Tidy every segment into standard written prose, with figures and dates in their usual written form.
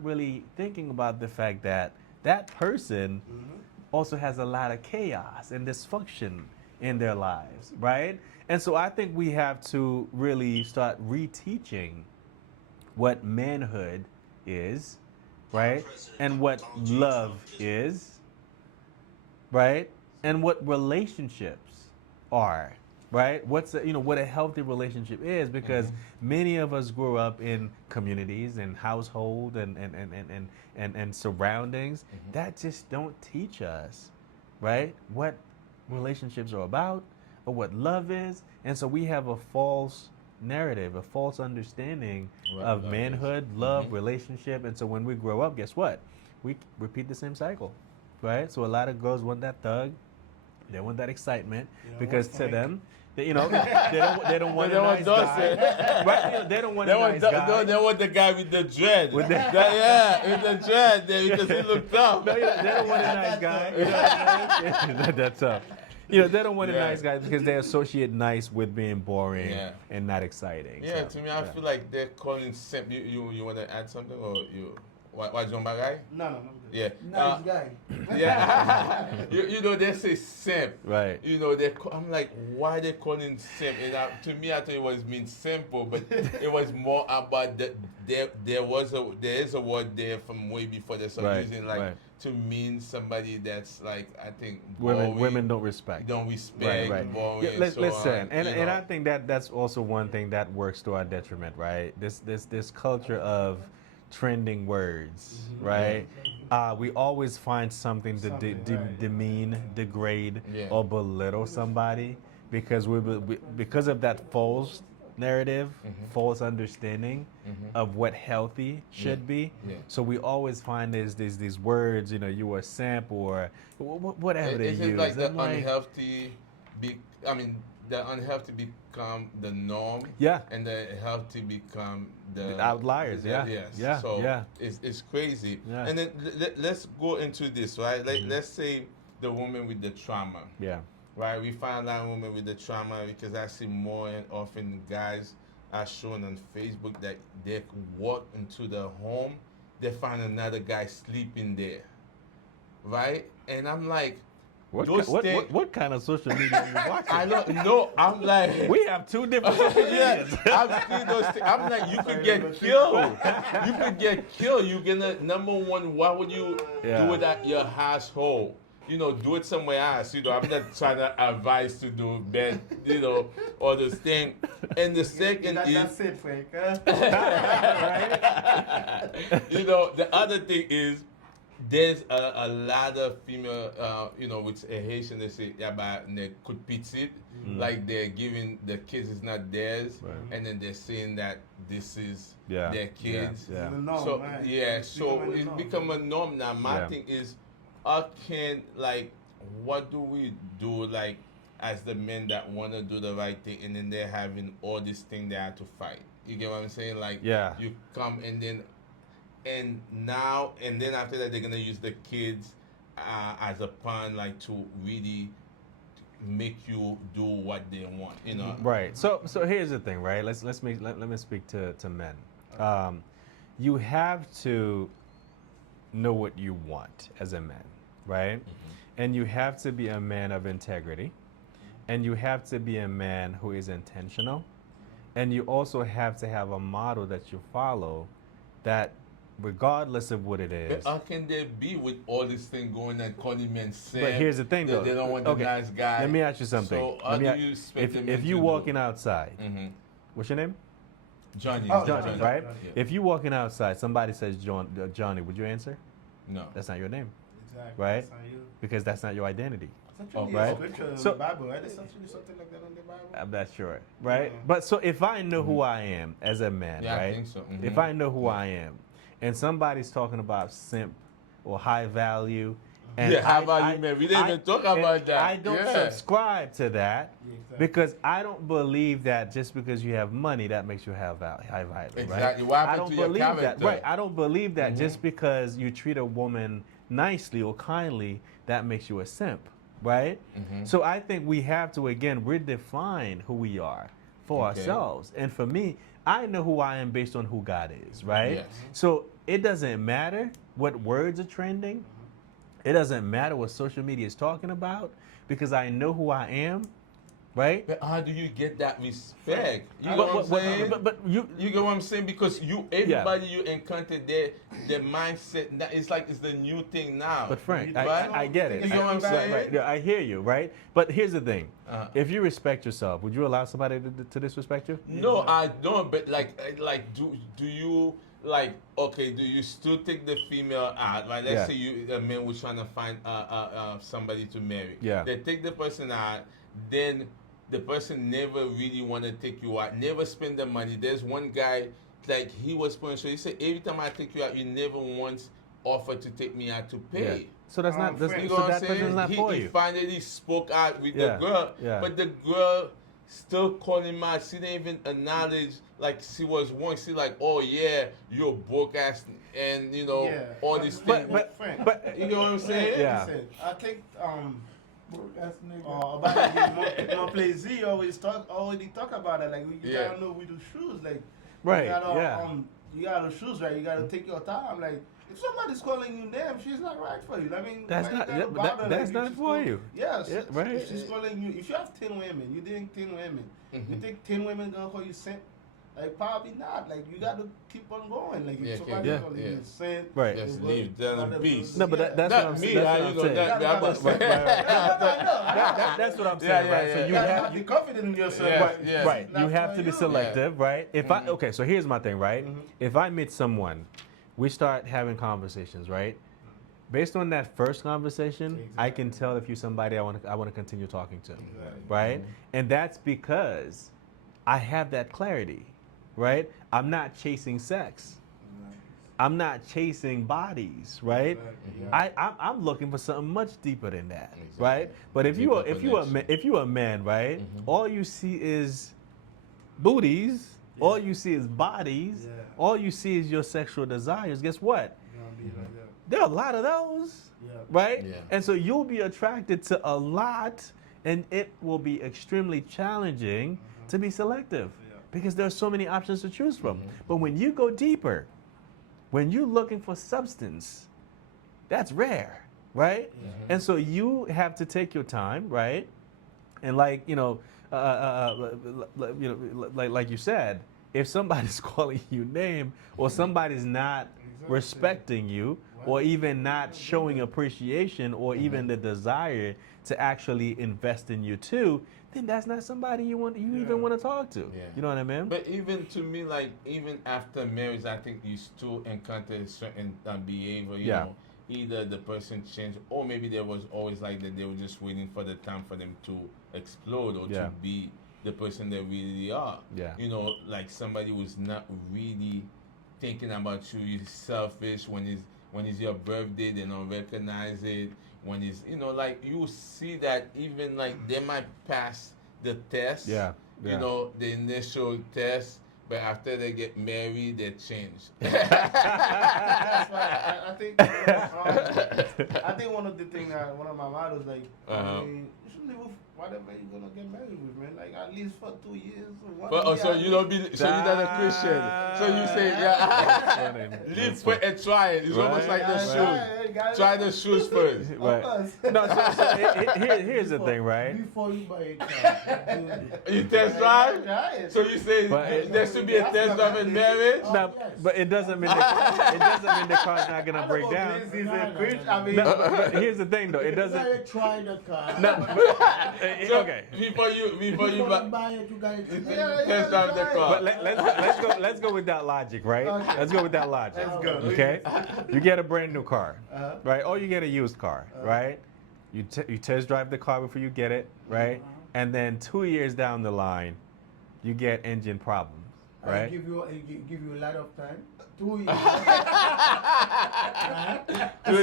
not really thinking about the fact that that person also has a lot of chaos and dysfunction in their lives, right? And so I think we have to really start reteaching what manhood is, right? And what love is, right? And what relationships are, right? What's a, what a healthy relationship is, because many of us grew up in communities and household and surroundings that just don't teach us, right? What relationships are about or what love is. And so we have a false narrative, a false understanding of manhood, love, relationship. And so when we grow up, guess what? We repeat the same cycle, right? So a lot of girls want that thug, they want that excitement, because to them, they don't want a nice guy. Right? They don't want a nice guy. They want the guy with the dread. With the dread, because he look tough. No, they don't want a nice guy. You know what I'm saying? That's tough. They don't want a nice guy because they associate nice with being boring and not exciting. Yeah, so, to me, I feel like they're calling simp. You want to add something, or you? What John guy? No. Yeah. Nice guy. Yeah. They say simp. Right. I'm like, why they calling simp? And to me, I thought it was mean simple, but it was more about that there is a word there from way before they started using to mean somebody that's like, I think women don't respect. Right. Boring, listen, and I think that's also one thing that works to our detriment, right? This culture of trending words, right? We always find something to demean, degrade, or belittle somebody because because of that false narrative, false understanding of what healthy should be. So we always find these words, you are a simp or whatever they use. It's like the unhealthy, the unhealthy become the norm. Yeah. And the healthy become the outliers. So it's crazy. Yeah. And then let's go into this, right? Let's say the woman with the trauma. Yeah. Right? We find a lot of women with the trauma because I see more and often guys are showing on Facebook that they walk into the home, they find another guy sleeping there. Right? And I'm like, what kind of social media are you watching? I don't know. I'm like, we have two different social medias. I'm seeing those things. I'm like, you could get killed. You could get killed. You're gonna, number one, what would you do it at your household? Do it somewhere else. I'm not trying to advise to do bad, all this thing. And the second is, that's it, Frank. Right? The other thing is, there's a lot of female, with a Haitian, they say, they could pitch it, like they're giving the kids is not theirs, and then they're saying that this is their kids. Yeah. So it's become a norm now. My thing is, what do we do, like, as the men that want to do the right thing, and then they're having all these things they have to fight? You get what I'm saying? Like, you come and then after that they're gonna use the kids as a pawn, like, to really make you do what they want, Right. So here's the thing, right? Let me speak to men. You have to know what you want as a man, right? And you have to be a man of integrity, and you have to be a man who is intentional, and you also have to have a model that you follow that, regardless of what it is. But how can they be with all this thing going and calling men simp? But here's the thing, though. They don't want the nice guy. Let me ask you something. So how do you expect them if you walking outside, what's your name? Johnny. Johnny, right? Yeah. If you walking outside, somebody says Johnny, would you answer? No. That's not your name. Exactly. Right? That's not you. Because that's not your identity. Right? So, Bible, right? There's something like that on the Bible? I'm not sure, right? But so if I know who I am as a man, right? I think so. If I know who I am, and somebody's talking about simp or high value, and high value, man. We didn't even talk about that. I don't subscribe to that because I don't believe that just because you have money that makes you have high value. Exactly. Right? What I happened don't to your believe character? that. Right. I don't believe that just because you treat a woman nicely or kindly that makes you a simp. Right. So I think we have to again redefine who we are for ourselves. And for me, I know who I am based on who God is. Right. Yes. So it doesn't matter what words are trending. It doesn't matter what social media is talking about because I know who I am, right? But how do you get that respect? You know what I'm saying? But you get what I'm saying? Because everybody you encounter, their mindset, it's like it's the new thing now. But Frank, right? I get it. You know what I'm saying? Right. Yeah, I hear you, right? But here's the thing: if you respect yourself, would you allow somebody to disrespect you? No, I don't. But like do you like? Okay, do you still take the female out? Like, let's say a man was trying to find somebody to marry. Yeah. They take the person out, then the person never really want to take you out, never spend the money. There's one guy, like, he was putting, so he said, every time I take you out, you never once offer to take me out to pay. Yeah. So that's not, You know so what I'm that person's not for he you. finally spoke out with the girl, but the girl still calling him out. She didn't even acknowledge, like, she was wrong. She like, oh yeah, you're broke ass, and you know, all these things. But you know what I'm saying? Yeah. I think about Momplaisir already talk about it. Like, you gotta know with the shoes, like, right, you gotta shoes, right? You gotta take your time, like. If somebody's calling you name, she's not right for you. I mean, that's not for you. Yes, right. If she's calling you, if you have 10 women, you dating 10 women, you think 10 women gonna call you simp? Like, probably not. Like, you got to keep on going. Like, if somebody calling you simp, right? Just leave them in peace. No, but that's what I'm saying. That's what I'm saying, right? So you have to be confident in yourself, right? You have to be selective, right? If okay, so here's my thing, right? If I meet someone, we start having conversations, right? Based on that first conversation, I can tell if you're somebody I want to continue talking to, right? And that's because I have that clarity, right? I'm not chasing sex. I'm not chasing bodies, right? I'm looking for something much deeper than that, right? But if you a man, right? All you see is booties. All you see is bodies. All you see is your sexual desires. Guess what? There are a lot of those, right? And so you'll be attracted to a lot, and it will be extremely challenging to be selective because there's so many options to choose from. But when you go deeper, when you're looking for substance, that's rare, right? And so you have to take your time, right? And like, like you said, if somebody's calling you name or somebody's not respecting you or even not showing appreciation or even the desire to actually invest in you too, then that's not somebody you even want to talk to. You know what I mean? But even to me, like, even after marriage, I think you still encounter certain behavior, you know. Either the person changed, or maybe there was always like that they were just waiting for the time for them to explode or to be the person they really are. You know, like somebody who's not really thinking about you. You're selfish. When it's your birthday, they don't recognize it. When it's, you know, like, you see that even like they might pass the test. You know, the initial test. But after they get married, they change. That's why I think one of the things that one of my models, like, I mean, you should live with whatever you're gonna get married with, man. Like, at least for 2 years or 1 year. So you don't be, so you're not a Christian. So you say, live for and try it. It's almost like the shoes. Try the shoes first. No, here's the thing, right? Before you buy a car, you test drive. So you say there should be a test drive in marriage. No, but it doesn't mean the car's not gonna break down. But here's the thing, though. It doesn't. Try the car. No, okay. Before you buy it, you gotta test drive the car. But let's go with that logic, right? Let's go with that logic. Let's go. Okay. You get a brand new car, right? Or you get a used car, right? You test drive the car before you get it, right? And then 2 years down the line, you get engine problems, right? I give you a lot of time. 2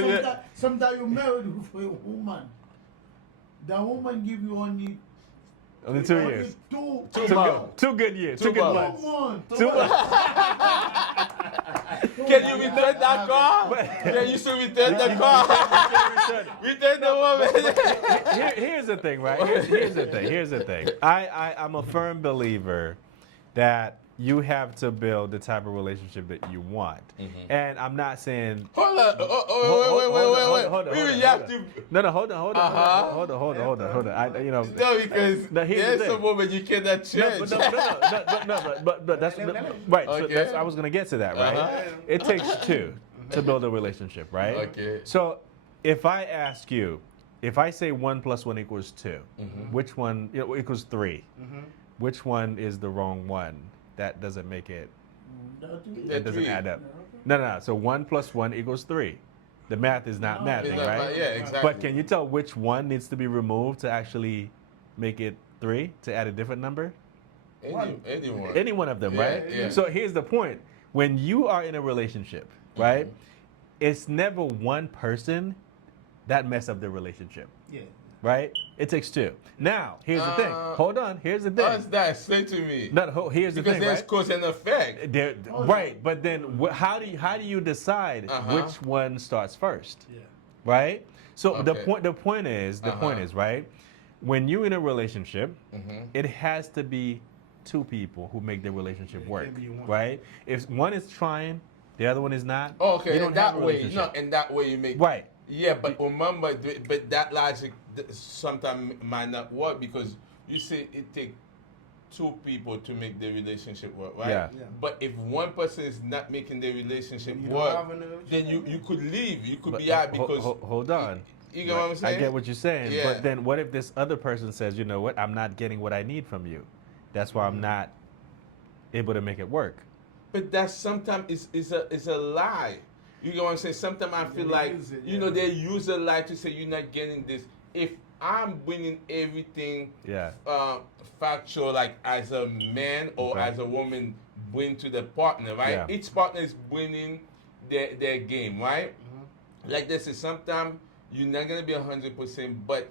years. Sometimes you married for a woman. The woman give you only 2 years. Two good years. 2 good months. 2 months. Can you return that car? Can you still return the car? Return the woman. Here's the thing, right? Here's the thing. I'm a firm believer that you have to build the type of relationship that you want. And I'm not saying Hold on. Wait. hold on. You have to. No, hold on. Uh-huh. Hold on. No, because No, here's the there's thing. a woman you cannot change. But that's right. So Okay. that's I was gonna get to that, right? Uh-huh. It takes two to build a relationship, right? Okay. So if I ask you, if I say 1 + 1 = 2, which one equals 3? Which one is the wrong one? That doesn't make it. It doesn't three. add up. No. So 1 + 1 = 3. The math is not mathing, It's not right? right, yeah, exactly. But can you tell which one needs to be removed to actually make it 3 to add a different number? Anyone. Any one of them, Yeah, right? yeah. So here's the point: when you are in a relationship, right? It's never one person that mess up the relationship, Yeah. right? It takes two. Now, here's the thing. Hold on. Here's the thing. How's that? Say to me. No, here's the Because thing, there's right? cause and effect. Right, but then how do you decide which one starts first? Yeah. Right? So Okay. the point is right, when you're in a relationship, it has to be two people who make the relationship It work, can't be one. right? If one is trying, the other one is not. Oh, okay, you don't in have that a way, relationship. no, in that way you make Right. Yeah, but remember, but that logic sometimes might not work because you say it take two people to make the relationship work, right? Yeah. Yeah. But if one person is not making the relationship You don't work, have a relationship, then you could leave. You could But, be out because hold on. You get what I'm saying? I get what you're saying, Yeah. but then what if this other person says, you know what, I'm not getting what I need from you. That's why I'm not able to make it work. But that sometimes is a lie. You know what I'm saying? Sometimes I feel they like use it, you know they use a lie to say you're not getting this. If I'm bringing everything Yeah. factual, like as a man or Okay. as a woman bring to the partner, right? Yeah. Each partner is bringing their game, right? Like this is sometimes you're not gonna be 100%, but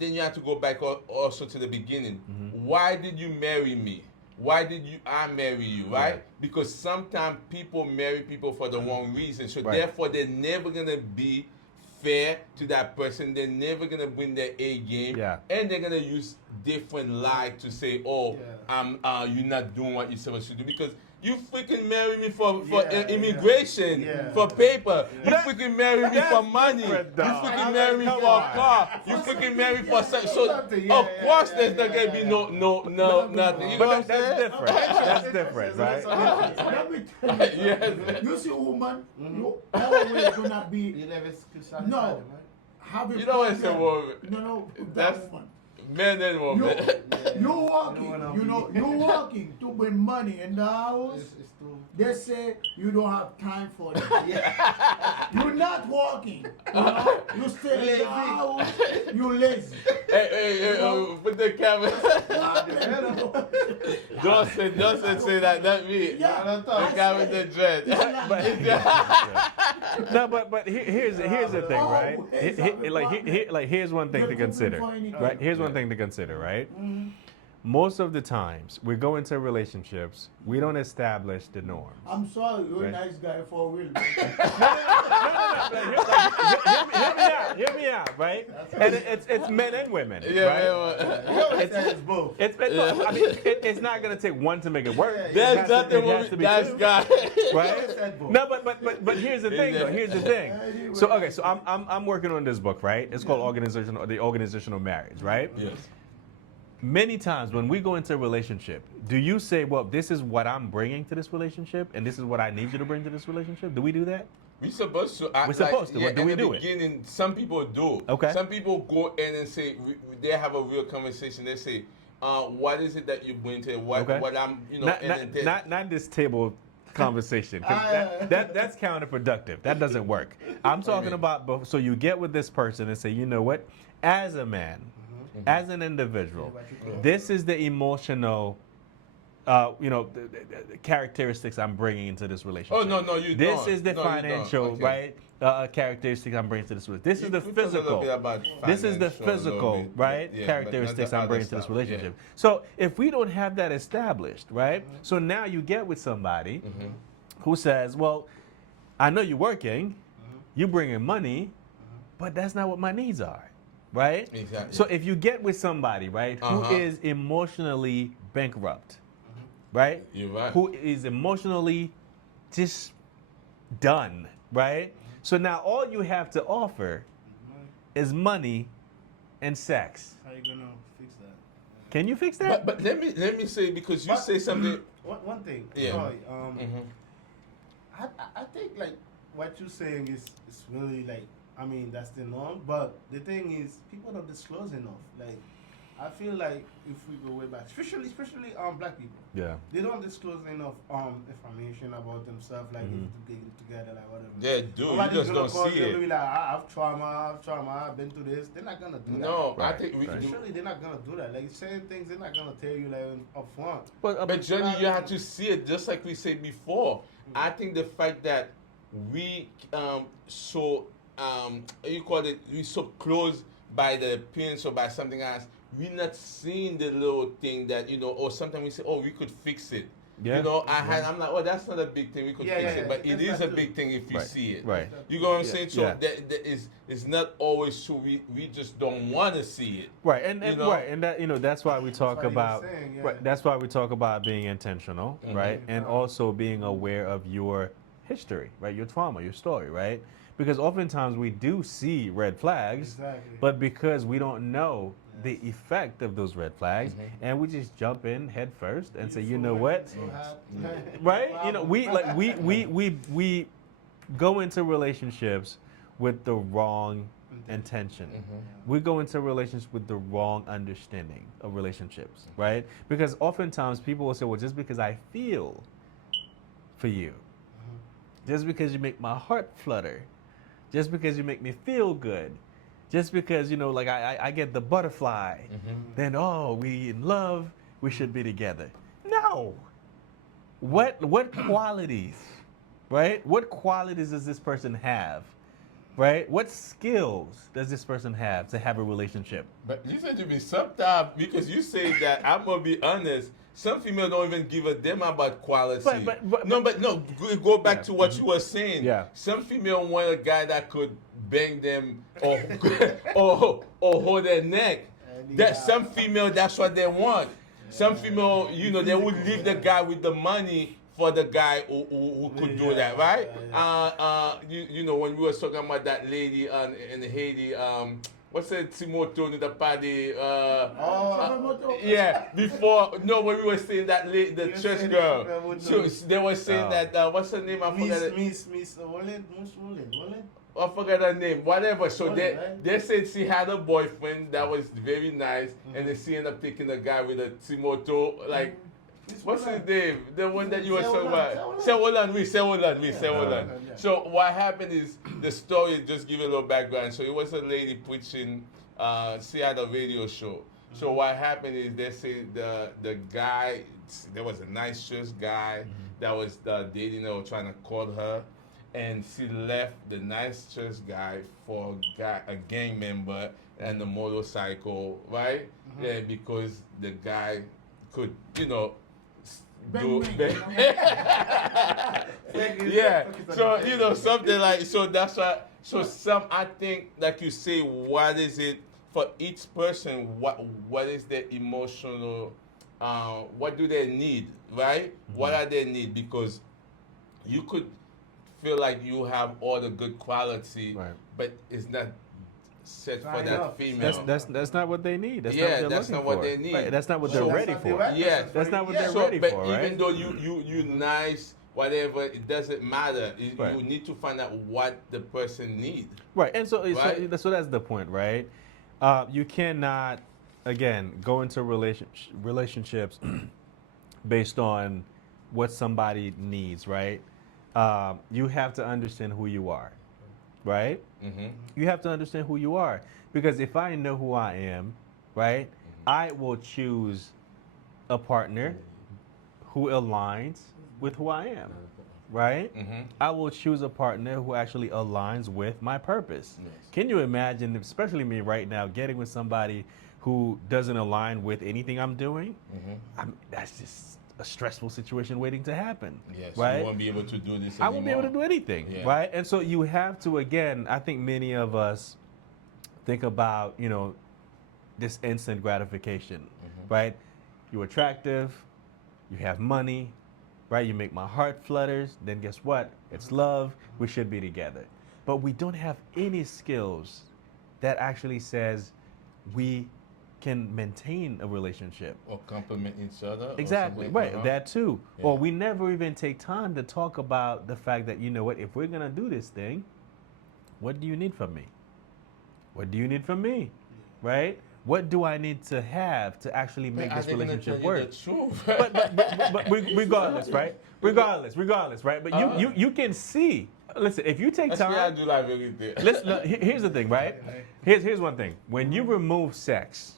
then you have to go back also to the beginning. Why did you marry me? Why did I marry you, right? Right. Because sometimes people marry people for the wrong reason. So Right. therefore they're never gonna be fair to that person. They're never gonna bring their A game. Yeah. And they're gonna use different lies to say, oh, Yeah. you're not doing what you're supposed to do because you freaking marry me for Yeah, immigration, yeah. for paper. Yeah. You freaking marry me for money. You different, dog. freaking marry me Come for on. a car. You freaking marry me for something. So Something, of yeah, course yeah, there's not yeah, gonna be yeah. nothing. You know what I'm But that's saying? different. That's different, right? Let me tell you. Yes. You see, woman, you always gonna be You never satisfied no them, right? having. You don't want to say woman. No, That's- that woman. Men and women. You You walking, don't wanna you know, be- you walking to bring money in the house. It's too. They say you don't have time for that. You're not walking. You know? You stay in the house. You lazy. Hey, put the camera. Don't say that, not me. Yeah, The camera the dread. No, but here's the thing, right? Here's one thing to consider, right? Here's one thing to consider, right? Most of the times we go into relationships, we don't establish the norms. I'm sorry, you're Right. a nice guy for real. Hear me out, right? And it's men and women, right? Yeah, It's both. It's not gonna take one to make it work. There's nothing It has to with be that two. guy. Right? No, but here's the thing. Though. Here's the thing. So okay, so I'm working on this book, right? It's called the Organizational Marriage, right? Yes. Many times when we go into a relationship, do you say, well, this is what I'm bringing to this relationship, and this is what I need you to bring to this relationship? Do we do that? We're supposed to. Act We're supposed to. Like, Do we in do the it? beginning, some people do. Okay. Some people go in and say they have a real conversation. They say, "What is it that you bring to it? What I'm, Not this table conversation. 'Cause that's counterproductive. That doesn't work. I'm talking about so you get with this person and say, you know what, as a man, as an individual, this is the emotional, the characteristics I'm bringing into this relationship. Oh no, you don't. This is the No, you don't. financial, Okay. right? Characteristics I'm bringing to this relationship. This is the We talk a little physical. bit about This is the financial a little physical, bit, right? yeah, but characteristics not the I'm other bringing to this stuff, relationship. So if we don't have that established, right? So now you get with somebody who says, well, I know you're working, you bring in money, but that's not what my needs are. Right? Exactly. So if you get with somebody, right, who is emotionally bankrupt, right? You're right. Who is emotionally just done, right? So now all you have to offer is money and sex. How you gonna fix that? Can you fix that? But let me say, because you But- say something. One thing. Yeah. Sorry. Mhm. I think like what you're saying is really like, I mean, that's the norm. But the thing is, people don't disclose enough. Like, I feel like if we go way back, especially black people, Yeah. they don't disclose enough information about themselves. Like, if they get together, like whatever. Yeah, dude, you Nobody's just gonna don't call see them it. and be like, I have trauma, I've been through this. They're not gonna do that. No, I Right, think we right. do. Surely they're not gonna do that. Like certain things, they're not gonna tell you like up front. But Johnny, you have to see it just like we said before. I think the fact that we you call it, we so close by the appearance or by something else, we're not seeing the little thing that, you know, or sometimes we say, oh, we could fix it. Yeah. You know, I'm like, oh, that's not a big thing, we could fix it. But it That's is not a true. big thing if you Right, see it. right. You know what I'm Yeah. saying? So Yeah. that is not always true. We just don't want to see it. Right, and You know? right, and that, you know, that's why we talk what he was about saying, yeah. right, that's why we talk about being intentional, right, and also being aware of your history, right, your trauma, your story, right, because oftentimes we do see red flags, Exactly. but because we don't know the effect of those red flags, and we just jump in head first and say, you know what, right, you know, we go into relationships with the wrong intention. We go into relationships with the wrong understanding of relationships, right? Because oftentimes people will say, well, just because I feel for you, just because you make my heart flutter, just because you make me feel good, just because, you know, like I get the butterfly, then, oh, we in love, we should be together. No. What qualities, right? What qualities does this person have? Right? What skills does this person have to have a relationship? But listen to me, sometimes, because you say that, I'm going to be honest, some females don't even give a damn about quality. Go back to what you were saying. Yeah. Some female want a guy that could bang them or or hold their neck. That some female, that's what they want. Some female, you know, they would leave the guy with the money for the guy who could do that, right? You know, when we were talking about that lady in Haiti, what's that Timoto in the party? Yeah, before, no, when we were saying that the church girl. So they were saying that, what's her name? I forgot it. Miss Wallen. I forgot her name, whatever. So Wallen, right? they said she had a boyfriend that was very nice, and then she ended up taking a guy with a Timoto, like, what's his name? The one that you were talking about. Sewolan. So what happened is, the story, just give you a little background. So it was a lady preaching, she had a radio show. So what happened is, they say the guy, there was a nice church guy that was dating her or trying to call her. And she left the nice church guy for a gang member and a motorcycle, right? Yeah, because the guy could, you know, yeah. So, you know, something like, so that's why. So I think, like you say, what is it for each person? What is their emotional? What do they need, right? What are their need? Because you could feel like you have all the good quality, Right. but it's not set for Right that up. female. That's not what they need. That's Yeah, not that's what not they're what looking they need. for. Right, that's not what So they're that's ready not the for. right- Yeah. That's not what Yeah. they're So, ready but for, even right? though you nice, whatever, it doesn't matter. Right. You need to find out what the person needs. Right, and so Right? so that's the point, right? You cannot, again, go into relationships based on what somebody needs, right? You have to understand who you are, right? You have to understand who you are, because if I know who I am, right, I will choose a partner who aligns with who I am, right? I will choose a partner who actually aligns with my purpose. Yes. Can you imagine, especially me right now, getting with somebody who doesn't align with anything I'm doing? That's just a stressful situation waiting to happen. Yes, right? you won't be able to do this I won't be able to do anything, Yeah. right? And so you have to, again, I think many of us think about, you know, this instant gratification, right? You're attractive, you have money, right? You make my heart flutters. Then guess what? It's love. We should be together. But we don't have any skills that actually says we can maintain a relationship. Or compliment each other. Exactly, or right. That too. Yeah. Or we never even take time to talk about the fact that, you know what, if we're going to do this thing, what do you need from me? What do you need from me? Right? What do I need to have to actually make this relationship work? But regardless, right? Regardless, right? But you can see. Listen, if you take time. I do la vérité. Listen, look, here's the thing, right? Here's one thing. When you remove sex,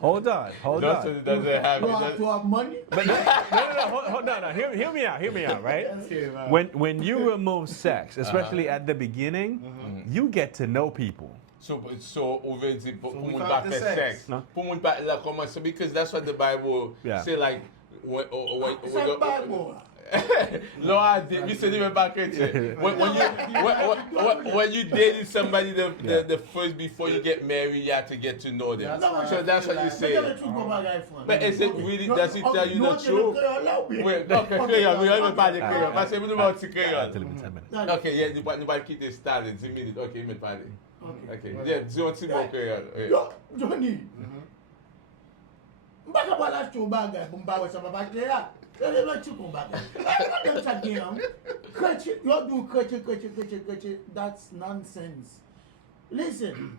hold on. Doesn't have You have to have money. But no, hold on. Hear me out, right? When you remove sex, especially at the beginning, you get to know people. So on veut dire pour moun without pa the faire sex. sex. No. Pour moun pa la commencer because that's what the Bible Yeah. say like It's a Bible. Lord, we say even back when you dating somebody the first before you get married, you have to get to know them. So that's what you say. But is it really? Does it tell you the truth? Wait, okay, créole, we haven't parlé créole. Parce que nous devons parler créole. Tell him in 10 minutes. Ok, yeah, nous pas quitter stade 10 minutes. Ok, mais parler. Ok, yeah, dis un petit mot créole. Yo, Johnny. Mbaka wala chou bagay pou mba we sa papa kle ya. Yo le mwen chou bagay. Yo dem sa gen. Yo do kreche. That's nonsense. Listen.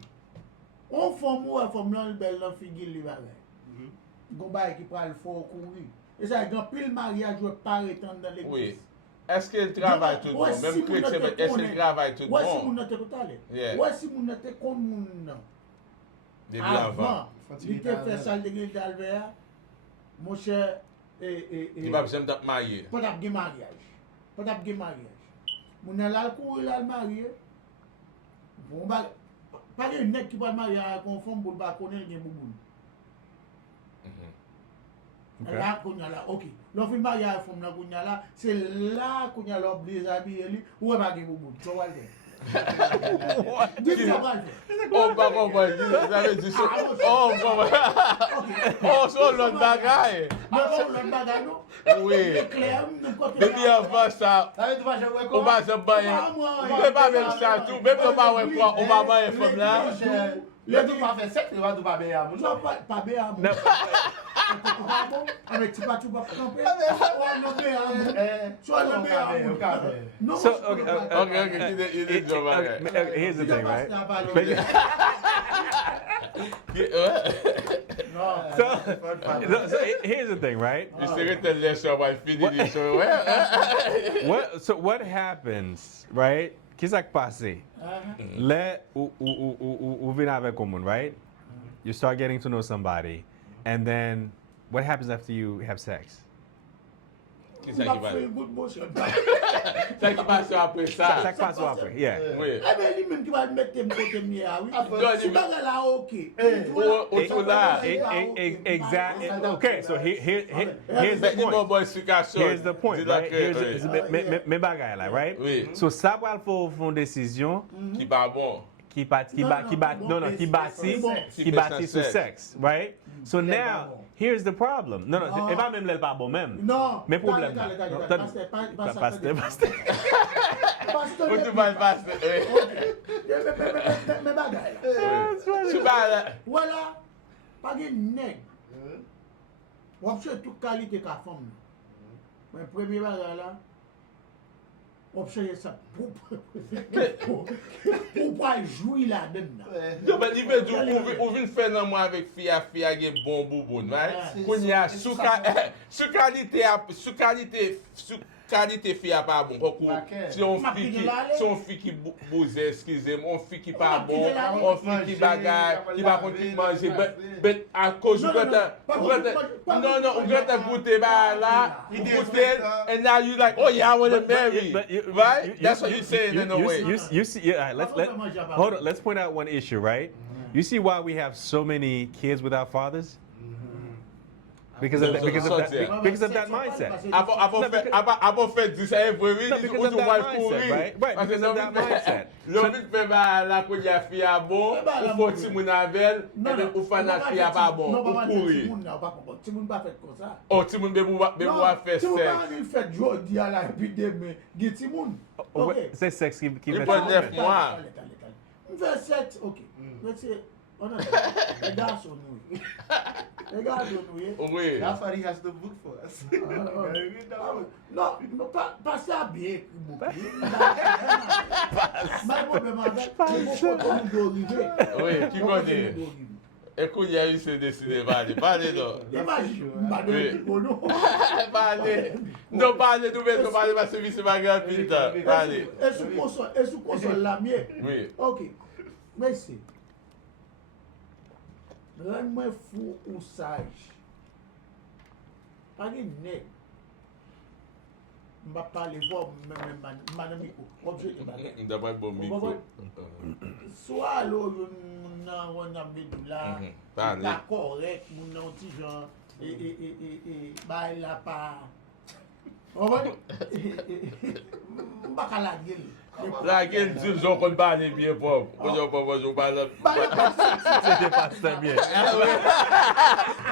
On fom ou fom nan bel nan figi li bagay. Go bay ki pral fò kouri. E sa gen pile mariage ou pare tan dans l'église. Oui. Est-ce qu'il travaille tout le monde? Même chrétien, est-ce qu'il travaille tout le Ouais, si monde? moun nan te koutale. Yeah. Ouais, si moun nan te kon moun nan. Depuis avant. Avant, il te fait salle de l'église d'Albert, mon cher, Il va besoin d'être marié. pas d'abgé mariage. Pas d'abgé mariage. Mon alcool, il a marié. Bon, bah, pas de nèg qui va marier avec un femme pour pas connaître les bouboune. Là, qu'on y a là, ok. L'on fait marier avec femme là, qu'on y a là, c'est là qu'on y a l'oblige à habiller, ou pas de bouboune. Tu vois le dis-moi, ça va le faire. Oh, pas comprendre. Ça veut dire ça. Oh, oh, c'est l'autre bagaille. Mais bon, le bagage, non? Oui. C'est clair, nous côté. Depuis avant ça, on va se bailler. On peut pas même ça tout. Même on va voir quoi, on va voir les femmes là. Le tout pas faire sexe, le va tout pas bien. Non, pas bien. No. Avec tu vas camper. Non, non, So, okay, here's the thing, right? So here's the thing, right? You say it less so I finish it so well. So what happens, right? Qu'est-ce qui passe? Là ou vient avec commun, right? You start getting to know somebody, and then what happens after you have sex? Qu'est-ce qui passe après ça? Ça passe après, yeah. Oui. Eh bien, lui-même qui va mettre tes côtés mieux, oui. Si tu vas là, ok. Exactly. Okay, so here's the point. Here's the point, right? Here's me bagay la, right? Oui. So ça va le faire une décision Qui pas bon. qui bâtit sur sexe, right? So now, here's the problem. Non, et pas même le pas bon même. Non. Mais problème. Pasteur. Où tu vas passer? Mais bagay. Tu vas là. Voilà. Pas de nègre. On cherche toute qualité qu'a femme. Mais premier bagay là. On cherche ça pour pas jouer là-dedans. Non, mais il veut dire, on veut faire un mois avec fille qui a bon bouboune, right? Quand il y a sous qualité fille à pas bon. Si on fille qui bouse, excusez-moi, on fille qui pas bon, on fille qui bagaille, qui va continuer manger, mais à cause non, on got to goûter là, goûter, and now you like, oh yeah, I want to marry, right? That's what you're saying in a way. You see, yeah, hold on, let's point out one issue, right? You see why we have so many kids without fathers? Because of that, Yeah. because of that mindset. Abo fait dis sa evre, No, because of that mindset, right? Right, because of that mindset. L'homme fait la qu'on y a fait à bon, ou faut ti moun avec, et then ou fa na fi à pas bon, ou courir. Ti moun pas fait comme ça. Oh, ti moun be mou a fait Ti moun sexe. pas ni fait jodi à la puis demain, gi ti moun. OK. C'est sexe qui Il fait peut ça. 9 mois. On fait sexe, OK. Let's say on a les gars sont nous. Les gars sont nous. Oui. That's what he has to book for us. Non, pas ça bien. Mais problème avec Oui, qui connaît? Écoute, il y a eu ce décidé, parlez donc. Imagine, madame, non. Parlez. Non, parlez, nous mettons parler parce que c'est pas grand putain. Parlez. Est-ce qu'on console la mienne? Oui. OK. Merci. Rends-moi fou ou sage. Pas de nez. Je ne vais pas parler voir madame Miko. Objet de baguette. D'abord, bon micro. Soit l'eau, on a mis là, la correct, mon petit genre, et bah il a pas. On va dire, pas la gueule. La gueule dit qu'on ne parle bien propre. On parle. C'était pas ça bien.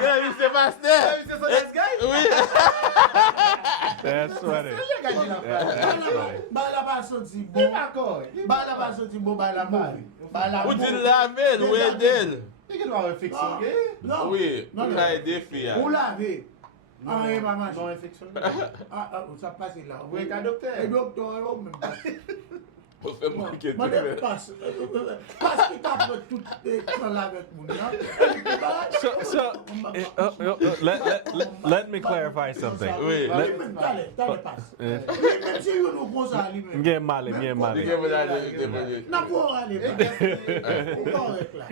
Oui, c'est pasteur. Oui. That's funny. Bah la pas sorti bon. Bah la pas sorti bon, bah la mauvais. Ou dit la mène, ou aider. You can have a fix, okay? Non. Oui, on a aidé filles. Ou laver. Ah, et maman. Non, infection. Ah, ça passe là. Oui, qu'un docteur. Le docteur, même pas. On fait marketing. Madame passe que t'as fait tout dans la avec mon Let me clarify something. Oui. Même si vous nous posez à lui-même. Bien mal. N'a pas aller. Correct là.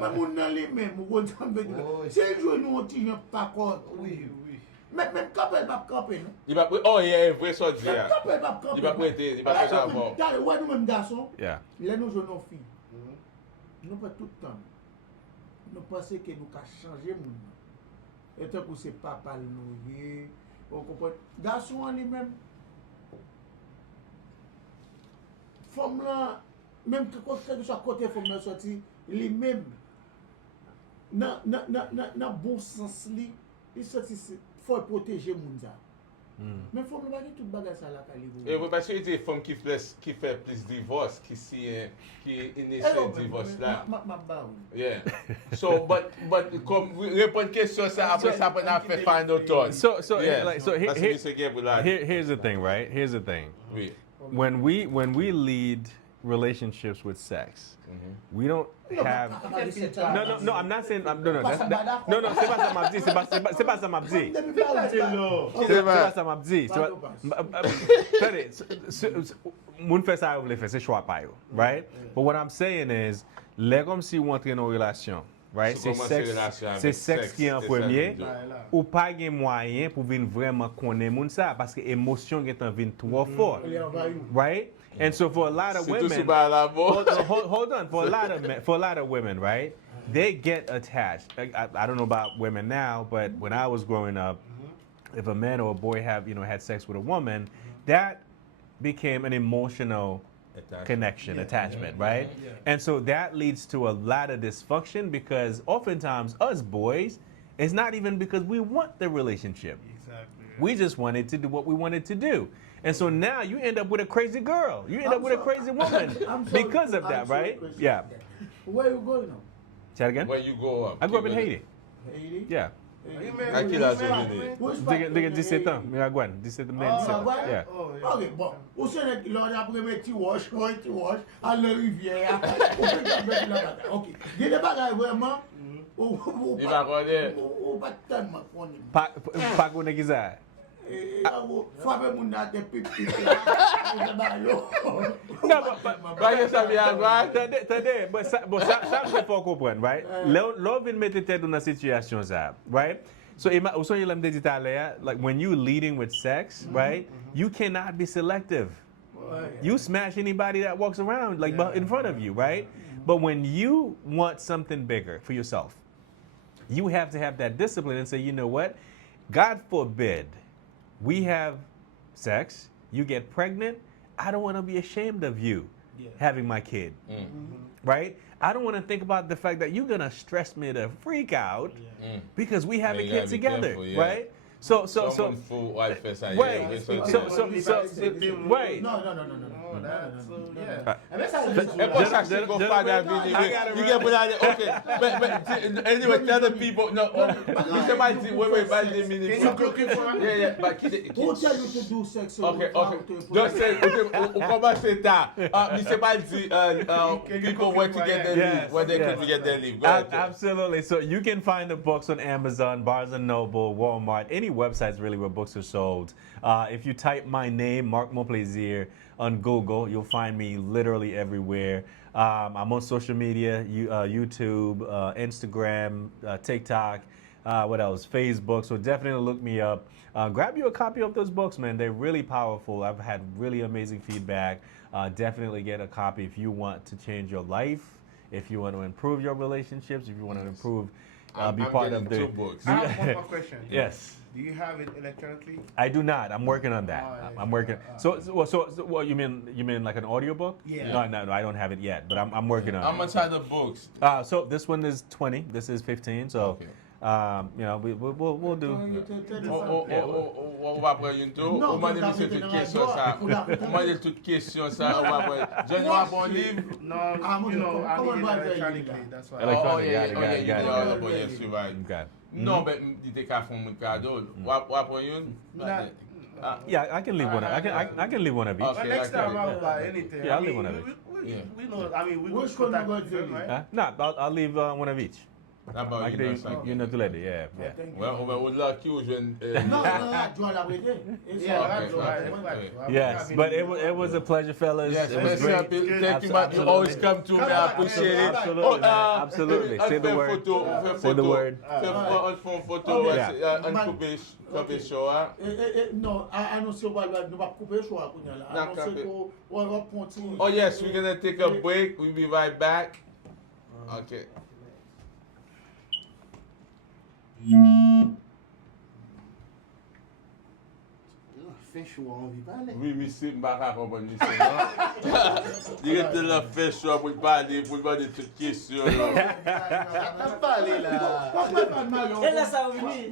Mais mon dans lui-même, vous comprenez. C'est jouer nous on pas quoi. Oui. Même couple pas camper non. Il va oh il y a un vrai sorti. Même couple pas camper. Il va prêter, il va faire ça avant. Regardez, ouais nous même garçons. Yeah. Là nous jeunes filles. Nous pas tout le temps. Nous pensons que nous ca changer monde. Et tant que c'est papa nous vie, on comprend. Garçon en lui-même. Femme là même que quelque soit côté femme là sorti, lui-même dans bon sens li, il sorti faut protéger moun ça. Mais faut pas tout bagage ça la calibre. Et vous parce que des femmes qui fait plus divorce qui initie divorce là. Yeah. So but comme répondre question ça après ça on a fait final thought. Here's the thing, right? Here's the thing. Oui. When we lead relationships with sex, we don't have. No, I'm not saying. No, c'est pas ça m'a dit. C'est pas ça m'a dit. C'est pas ça m'a dit. Attendez, moun fait ça ou le fait, c'est choix pas yo, right? But what I'm saying is, les comme si vous entrez dans une relation, right? C'est sexe qui est en premier. Ou pas de moyen pour venir vraiment connaître moun ça parce que émotion est en vin trop fort, right? And so for a lot of women, hold on, for a lot of women, right? They get attached. I don't know about women now, but when I was growing up, if a man or a boy had sex with a woman, that became an emotional connection, attachment, right? Yeah. And so that leads to a lot of dysfunction because oftentimes us boys, it's not even because we want the relationship. Exactly. We just wanted to do what we wanted to do. And so now you end up with a crazy girl. You end up with a crazy woman because of that, right? Yeah. Where you going now? Say that again? Where you go up? I grew up in Haiti. Haiti? Yeah. À quel âge vous venez? Diga 17 ans. Mais à Gouane. 17 ans. Yeah. Ok, bon. Ou se net, lò apre mè ti wash, à la rivière. Ok. Gè de bagay vraiment. Il va connaître. Ou pas tellement connaît. Pas qu'on est ça. Frappe moun nan te pipi. Non, Bah, ça vient à voir. Attendez, ça je faut comprendre, right? L'on vient mettre tête dans une situation ça, right? So, also you let me dit like when you leading with sex, right? You cannot be selective. You smash anybody that walks around like in front of you, right? But when you want something bigger for yourself, You have to have that discipline and say, you know what? God forbid we have sex, you get pregnant. I don't want to be ashamed of you having my kid. Right? I don't want to think about the fact that you're going to stress me to freak out because we have a you kid gotta be together. careful, yeah. Right? So, Someone full wife first, Wait, yeah, so- yeah. wait. No. Oh, that's so yeah. And that's how it is. Et pas chercher qu'on fasse la vidéo. You get what I okay. But anyway, tell the people. No, Mr. Mighty, wait, by the minute. Yeah, but Who tell you to do sex? Okay. Just say, comment c'est that? Mr. Mighty, people where to get their leave, where they could get their leave. Go ahead. Absolutely. So you can find the books on Amazon, Barnes and Noble, Walmart, any websites really where books are sold. If you type my name, Marck Momplaisir, on Google, you'll find me literally everywhere. I'm on social media, YouTube, Instagram, TikTok, what else? Facebook. So definitely look me up. Grab you a copy of those books, man. They're really powerful. I've had really amazing feedback. Definitely get a copy if you want to change your life, if you want to improve your relationships, if you want to improve, be I'm part of getting the. two books. I have one more question. Yes. Do you have it electronically? I do not. I'm working on that. Oh, I'm working. So what you mean like an audiobook? Yeah. No, I don't have it yet, but I'm working on How it. much are the books? So this one is 20. This is 15. So, Okay. We'll do. On va prendre une tour. On m'a dit monsieur toute question ça. On m'a dit toute question ça. On va prendre. John, you have one livre? No, you know, I need it electronically. That's why. Electronic. You got it. got it. Yes, you're right. Okay. Non, mais il était qu'à faire mon cadeau. On va prendre une. Yeah, I can leave one. I can leave one of each. Okay. But next time I'll buy anything. Yeah, I'll I mean, leave one of each. we know. I mean, we Which go one contact you with got them, to right? No, I'll leave one of each. D'abord, I can you know to let it. Yeah. Ouais, on va au-delà qui ou jeune. Non, Joe l'a prêté. Yeah, Okay. that's right. Yes, but it was a pleasure, fellas. Yes, It was great. thank you, man. You always come to me. I appreciate it. Absolutely, man. Absolutely. Say the word. Say the word. On fait une photo. On coupe show. Non, annoncer nous va couper choix pour là. Annoncer qu'on va continuer. Oh yes, we're gonna take a break. We'll be right back. Okay. Fish on vit pas. Oui, monsieur, je ne vais pas comprendre, monsieur. Il était là, fait chaud pour parler, pour demander toutes les questions. Parlez là. Et là, ça va venir.